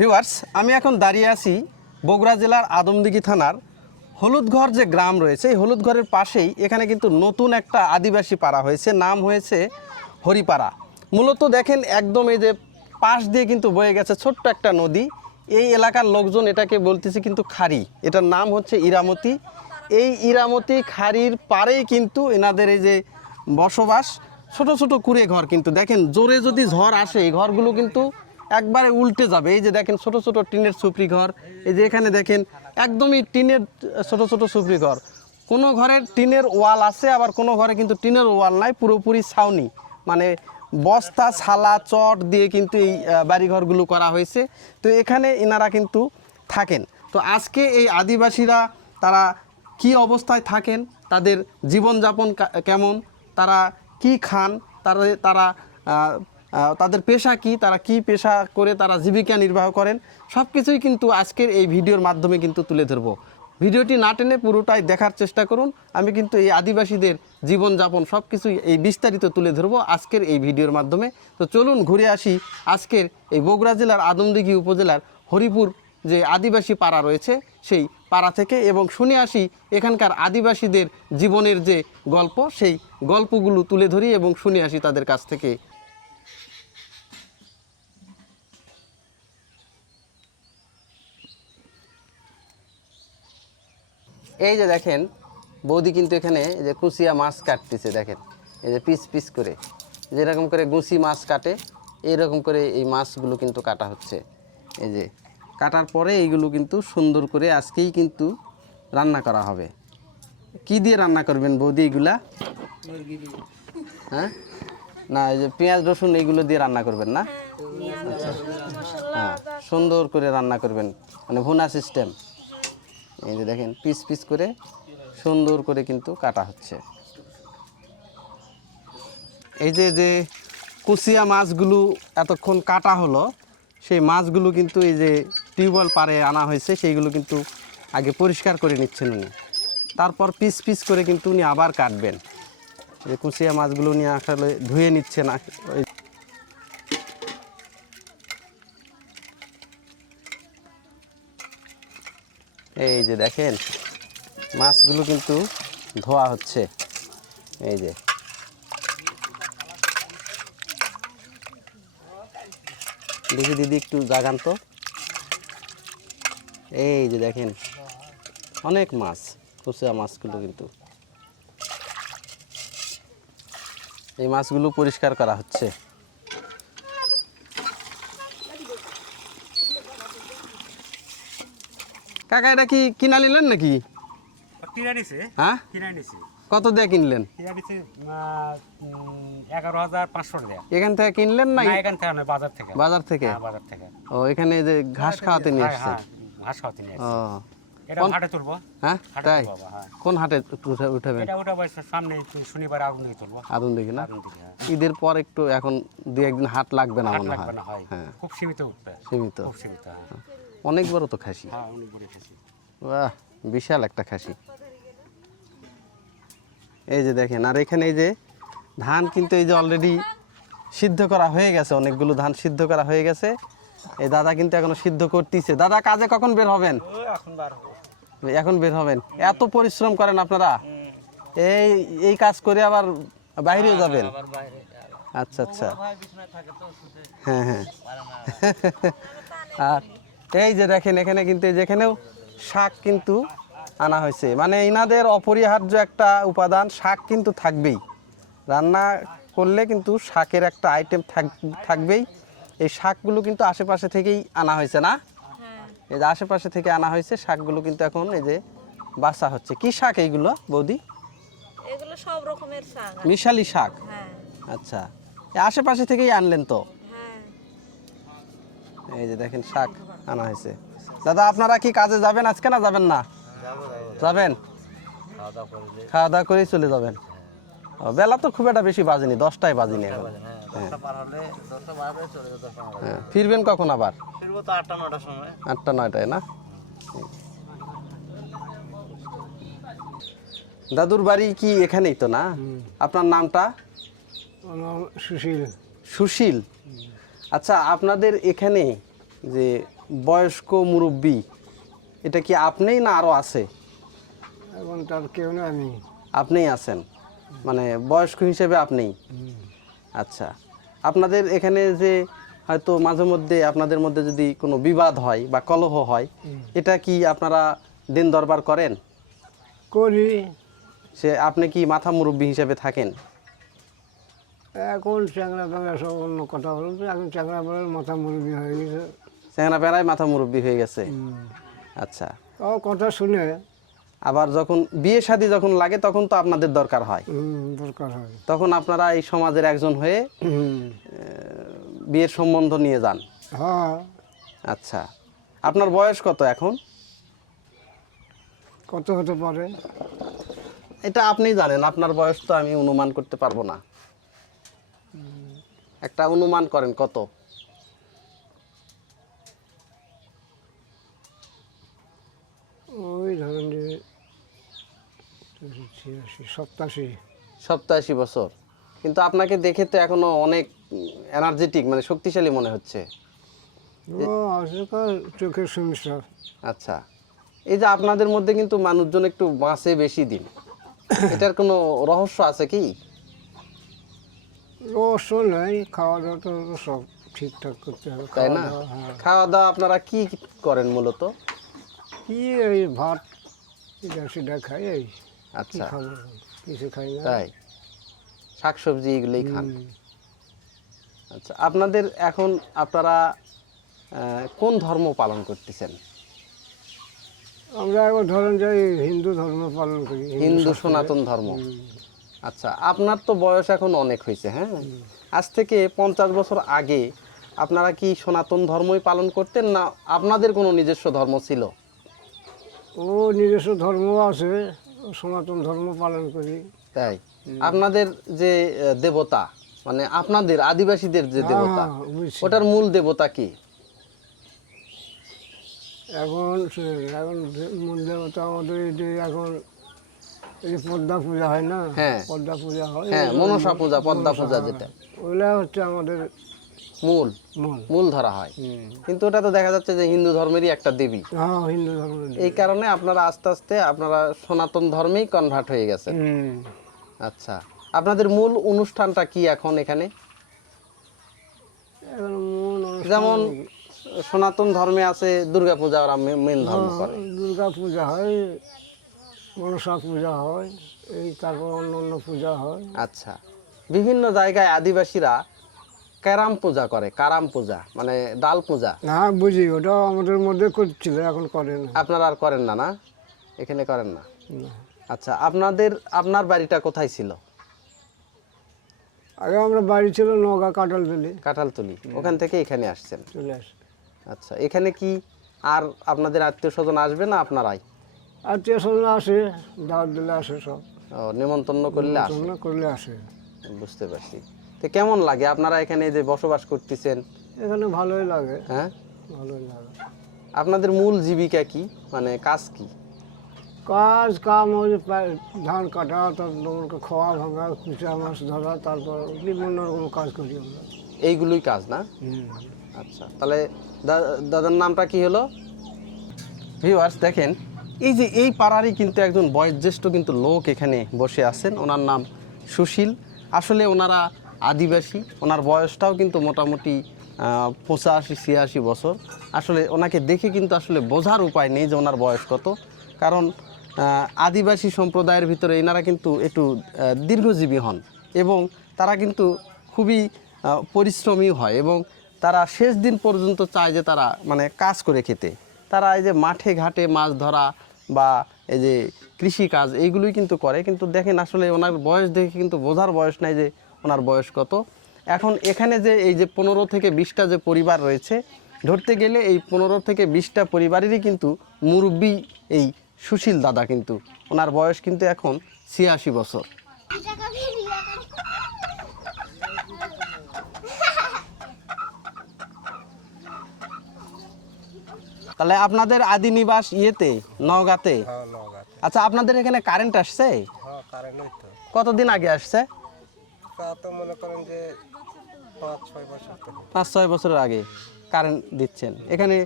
Viewers, আমি এখন দাঁড়িয়ে আছি বগুড়া জেলার আদমদীঘি থানার হলুদঘর যে গ্রাম রয়েছে, এই হলুদঘরের পাশেই এখানে কিন্তু নতুন একটা আদিবাসী পাড়া হয়েছে, নাম হয়েছে হরিপাড়া। মূলত দেখেন একদম এই যে পাশ দিয়ে কিন্তু বয়ে গেছে ছোট্ট একটা নদী। এই এলাকার লোকজন এটাকে বলতেছে কিন্তু খাড়ি, এটার নাম হচ্ছে ইরামতি। এই ইরামতি খাড়ির পাড়েই কিন্তু এনাদের এই যে বসবাস। ছোট ছোট কুড়ে ঘর, কিন্তু দেখেন জোরে যদি ঝড় আসে এই ঘরগুলো কিন্তু একবারে উল্টে যাবে। এই যে দেখেন ছোট ছোট টিনের সুপরি ঘর, এই যে এখানে দেখেন একদমই টিনের ছোট ছোট সুপরি ঘর। কোনো ঘরের টিনের ওয়াল আছে, আবার কোনো ঘরে কিন্তু টিনের ওয়াল নাই, পুরোপুরি ছাউনি, মানে বস্তা ছালা চট দিয়ে কিন্তু এই বাড়িঘরগুলো করা হয়েছে। তো এখানে এনারা কিন্তু থাকেন। তো আজকে এই আদিবাসীরা তারা কি অবস্থায় থাকেন, তাদের জীবনযাপন কেমন, তারা কি খান, তারা তাদের পেশা কি, তারা কি পেশা করে তারা জীবিকা নির্বাহ করেন, সব কিছুই কিন্তু আজকের এই ভিডিওর মাধ্যমে কিন্তু তুলে ধরবো। ভিডিওটি না টেনে পুরোটাই দেখার চেষ্টা করুন। আমি কিন্তু এই আদিবাসীদের জীবনযাপন সব কিছুই এই বিস্তারিত তুলে ধরবো আজকের এই ভিডিওর মাধ্যমে। তো চলুন ঘুরে আসি আজকের এই বগুড়া জেলার আদমদীঘি উপজেলার হরিপুর যে আদিবাসী পাড়া রয়েছে সেই পাড়া থেকে, এবং শুনে আসি এখানকার আদিবাসীদের জীবনের যে গল্প, সেই গল্পগুলো তুলে ধরি এবং শুনে আসি তাদের কাছ থেকে। এই যে দেখেন বৌদি কিন্তু এখানে এই যে কুচিয়া মাছ কাটতেছে, দেখেন এই যে পিস পিস করে, যেরকম করে গুছি মাছ কাটে এইরকম করে এই মাছগুলো কিন্তু কাটা হচ্ছে। এই যে কাটার পরে এইগুলো কিন্তু সুন্দর করে আজকেই কিন্তু রান্না করা হবে। কি দিয়ে রান্না করবেন বৌদি এইগুলা? হ্যাঁ, না এই যে পেঁয়াজ রসুন এইগুলো দিয়ে রান্না করবেন না? আচ্ছা, হ্যাঁ, সুন্দর করে রান্না করবেন, মানে ভুনা সিস্টেম। এই যে দেখেন পিস পিস করে সুন্দর করে কিন্তু কাটা হচ্ছে। এই যে যে কুচিয়া মাছগুলো এতক্ষণ কাটা হলো, সেই মাছগুলো কিন্তু এই যে টিউবওয়েল পাড়ে আনা হয়েছে, সেইগুলো কিন্তু আগে পরিষ্কার করে নিচ্ছেন উনি, তারপর পিস পিস করে কিন্তু উনি আবার কাটবেন। এই কুচিয়া মাছগুলো নিয়ে আসলে ধুয়ে নিচ্ছেন। এই যে দেখেন মাছগুলো কিন্তু ধোয়া হচ্ছে। এই যে দেখি দিদি একটু জাগান তো। এই যে দেখেন অনেক মাছ, কুচিয়া মাছগুলো কিন্তু এই মাছগুলো পরিষ্কার করা হচ্ছে। কাকা এটা কি কিনা নিলেন নাকি? হ্যাঁ, কত দিয়ে কিনলেন? 11,500 টাকা। এখান থেকে কিনলেন না? এখান থেকে নয়, বাজার থেকে। বাজার থেকে? বাজার থেকে। ও, এখানে যে ঘাস খাওয়াতে নিয়ে আসছে? ঘাস খাওয়াতে নিয়ে ও, এটা হাটে তুলবো। হ্যাঁ তাই? কোন হাটে উঠাবেন? এটা উঠাবো সামনে, শনিবার আগুন দিয়ে তুলবো। আদম দেখি না? আগুন দিকে, হ্যাঁ। ঈদের পর একটু এখন দুই একদিন হাট লাগবে না মনে হয়? লাগবে না, হয়। হ্যাঁ, খুব সীমিত উঠবে। সীমিত? খুব সীমিত, হ্যাঁ। অনেক বড় তো খাসি। হ্যাঁ, অনেক বড় খাসি। বাহ, বিশাল একটা খাসি। এই যে দেখেন, আর এখানে এই যে ধান কিন্তু এই যে অলরেডি সিদ্ধ করা হয়ে গেছে, অনেকগুলো ধান সিদ্ধ করা হয়ে গেছে। এই দাদা কিন্তু এখনো সিদ্ধ করতেছে। দাদা কাজে কখন বের হবেন? এখন বের হবেন? এত পরিশ্রম করেন আপনারা? এই এই কাজ করে আবার বাইরেও যাবেন? আচ্ছা আচ্ছা, হ্যাঁ হ্যাঁ। আর এই যে দেখেন এখানে কিন্তু যেখানেও শাক কিন্তু আনা হয়েছে, মানে এনাদের অপরিহার্য একটা উপাদান শাক কিন্তু থাকবেই। রান্না করলে কিন্তু শাকের একটা আইটেম থাকবেই। এই শাকগুলো কিন্তু আশেপাশে থেকেই আনা হয়েছে না? এই যে আশেপাশে থেকে আনা হয়েছে শাকগুলো কিন্তু এখন এই যে বাছা হচ্ছে। কি শাক এইগুলো বৌদি? এগুলো সব রকমের শাক। মিশালি শাক? হ্যাঁ। আচ্ছা, এই আশেপাশে থেকেই আনলেন তো? হ্যাঁ। এই যে দেখেন শাক আনা হয়েছে। দাদা আপনারা কি কাজে যাবেন আজকে না যাবেন না? যাবেন, খাওয়া দাওয়া করেই চলে যাবেন? বেলা তো খুব একটা বেশি বাজেনি, 10টায় বাজেনি এখন। হ্যাঁ, ফিরবেন কখন আবার? 8টা 9টায় না? দাদুর বাড়ি কি এখানেই তো না? আপনার নামটা? সুশীল। সুশীল। আচ্ছা, আপনাদের এখানে যে বয়স্ক মুরব্বী, এটা কি আপনিই না আরও আছে? এখন তার কেউ না, আমি। আপনিই আছেন, মানে বয়স্ক হিসেবে আপনিই। আচ্ছা, আপনাদের এখানে যে হয়তো মাঝে মধ্যে আপনাদের মধ্যে যদি কোনো বিবাদ হয় বা কলহ হয়, এটা কি আপনারা দিন দরবার করেন? করি। সে আপনি কি মাথা মুরব্বী হিসেবে থাকেন? এখন চ্যাংরা প্যাংরা সব অন্য কথা বলছে, এখন চ্যাংরা প্যাংরার মাথা মুরগি হয়ে গেছে। চেংরা পেরায় মাথা মুরব্বী হয়ে গেছে। আচ্ছা, তাও কথা শুনে আবার যখন বিয়ে শাদী যখন লাগে তখন তো আপনাদের দরকার হয়, দরকার হয়। তখন আপনারা এই সমাজের একজন হয়ে হুম। বিয়ের সম্বন্ধ নিয়ে যান। হ্যাঁ। আচ্ছা, আপনার বয়স কত এখন? কত হতে পারে? এটা আপনিই জানেন, আপনার বয়স তো আমি অনুমান করতে পারবো না। একটা অনুমান করেন কত? ওই ধরেন যে 87। 87 বছর। কিন্তু আপনাকে দেখে তো এখনো অনেক এনার্জেটিক, মানে শক্তিশালী মনে হচ্ছে। ও আজকাল চোখের সমস্যা। আচ্ছা, এই যে আপনাদের মধ্যে কিন্তু মানুষজন একটু বাঁচে বেশি দিন, এটার কোনো রহস্য আছে কি? রহস্য নাই, খাওয়া দাওয়া তো সব ঠিকঠাক করতে হবে। তাই না? হ্যাঁ। খাওয়া দাওয়া আপনারা কি করেন মূলত? কি এই ভাত এটা সেটা খাই, এই কি আচ্ছা, খাবো, কিছু খাই না। তাই শাকসবজি এগুলোই খান। হুম। আচ্ছা, আপনাদের এখন আপনারা কোন ধর্ম পালন করতেছেন? আমরা এখন ধরেন যে এই হিন্দু ধর্ম পালন করি। হিন্দু সনাতন ধর্ম। আচ্ছা, আপনার তো বয়স এখন অনেক হয়েছে, হ্যাঁ? আজ থেকে 50 বছর আগে আপনারা কি সনাতন ধর্মই পালন করতেন, না আপনাদের কোনো নিজস্ব ধর্ম ছিল? ও নিজস্ব ধর্ম আছে, সনাতন ধর্ম পালন করি। তাই আপনাদের যে দেবতা, মানে আপনাদের আদিবাসীদের যে দেবতা, হ্যাঁ, বুঝছি। ওটার মূল দেবতা কি? এখন এখন মূল দেবতা আমাদের এই যে এখন এই যে পদ্মা পূজা হয় না, হ্যাঁ। পদ্মা পূজা হয়। হ্যাঁ, মনসা পূজা, পদ্মা পূজা যেটা ওইগুলা হচ্ছে আমাদের মূল মূল। মূল ধরা হয়। কিন্তু ওটা তো দেখা যাচ্ছে যে হিন্দু ধর্মেরই একটা দেবী। হ্যাঁ, হিন্দু ধর্মের। এই কারণে আপনারা আস্তে আস্তে আপনারা সনাতন ধর্মেই কনভার্ট হয়ে গেছেন। আচ্ছা, আপনাদের মূল অনুষ্ঠানটা কি এখন এখানে? এখন মূল যেমন সনাতন ধর্মে আছে দুর্গাপূজা, ওরা মেন ধর্ম করে। দুর্গা পূজা হয়, মনসা পূজা হয়, এই তারপর অন্য অন্য পূজা হয়। আচ্ছা, বিভিন্ন জায়গায় আদিবাসীরা ক্যারাম পূজা করে, কারাম পূজা মানে ডাল পূজা। না, বুঝি, ওটাও আমাদের মধ্যে করছিল, এখন করে না। আপনারা আর করেন না? না, এখানে করেন না। না। আচ্ছা, আপনার বাড়িটা কোথায় ছিল? আগে আমরা বাড়ি ছিল নওগাঁ কাঁঠালতলি, কাঁঠালতলি, ওখান থেকে এখানে আসছেন। চলে আসে। আচ্ছা, এখানে কি আর আপনাদের আত্মীয় স্বজন আসবে না আপনারাই? আত্মীয় স্বজন আসে, দাওয়াত দিলে আসে, সব ও, নেমন্তন্ন করলে আসে। রান্না করলে আসে। বুঝতে পারছি। তো কেমন লাগে আপনারা এখানে যে বসবাস করতেছেন? এখানে ভালোই লাগে, হ্যাঁ, ভালোই লাগে। আপনাদের মূল জীবিকা কি, মানে কাজ কি? কাজ কাম ওই যে ধান কাটা, তারপর খাওয়া ভাঙা, কুচা মাছ ধরা, তারপর বিভিন্ন রকম কাজ করি আমরা। এইগুলোই কাজ না? আচ্ছা, তাহলে দাদার নামটা কি হলো? ভিউয়ার্স দেখেন, এই যে এই পাড়ারই কিন্তু একজন বয়োজ্যেষ্ঠ কিন্তু লোক এখানে বসে আছেন, ওনার নাম সুশীল। আসলে ওনারা আদিবাসী, ওনার বয়সটাও কিন্তু মোটামুটি 85-86 বছর। আসলে ওনাকে দেখে কিন্তু আসলে বোঝার উপায় নেই যে ওনার বয়স কত, কারণ আদিবাসী সম্প্রদায়ের ভিতরে এনারা কিন্তু একটু দীর্ঘজীবী হন এবং তারা কিন্তু খুবই পরিশ্রমী হয় এবং তারা শেষ দিন পর্যন্ত চায় যে তারা মানে কাজ করে খেতে। তারা এই যে মাঠে ঘাটে মাছ ধরা বা এই যে কৃষিকাজ এইগুলোই কিন্তু করে। কিন্তু দেখেন আসলে ওনার বয়স দেখে কিন্তু বোঝার বয়স নাই যে ওনার বয়স কত। এখন এখানে যে এই যে 15 থেকে 20টা যে পরিবার রয়েছে, ধরতে গেলে এই 15 থেকে 20টা পরিবারেরই কিন্তু মুরব্বী এই সুশীল দাদা, কিন্তু ওনার বয়স কিন্তু এখন 86 বছর। তাহলে আপনাদের আদি নিবাস ইয়েতে নওগাঁতে? আচ্ছা, আপনাদের এখানে কারেন্ট আসছে? হ্যাঁ, কারেন্ট তো কতদিন আগে আসছে? তা তো মনে করেন যে 5-6 বছর। 5-6 বছরের আগে কারেন্ট দিচ্ছেন। এখানে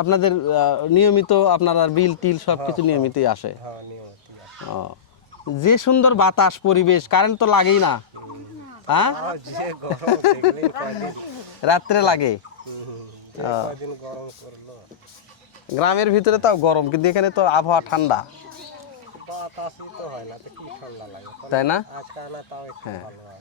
আপনাদের নিয়মিত আপনার বিল টিল সব কিছু নিয়মিতই আসে? হ্যাঁ নিয়মিত আসে। ও, যে সুন্দর বাতাস পরিবেশ, কারেন্ট তো লাগেই না, হ্যাঁ? আর যে গরম দেখলি কয়দিন রাত্রে লাগে। কয়দিন গরম করলো, গ্রামের ভিতরে তাও গরম, কিন্তু এখানে তো আবহাওয়া ঠান্ডা, বাতাসই তো হয় না, তো কি ঠান্ডা লাগে। তাই না? আজকাল না তাও একটু ভালো হয়।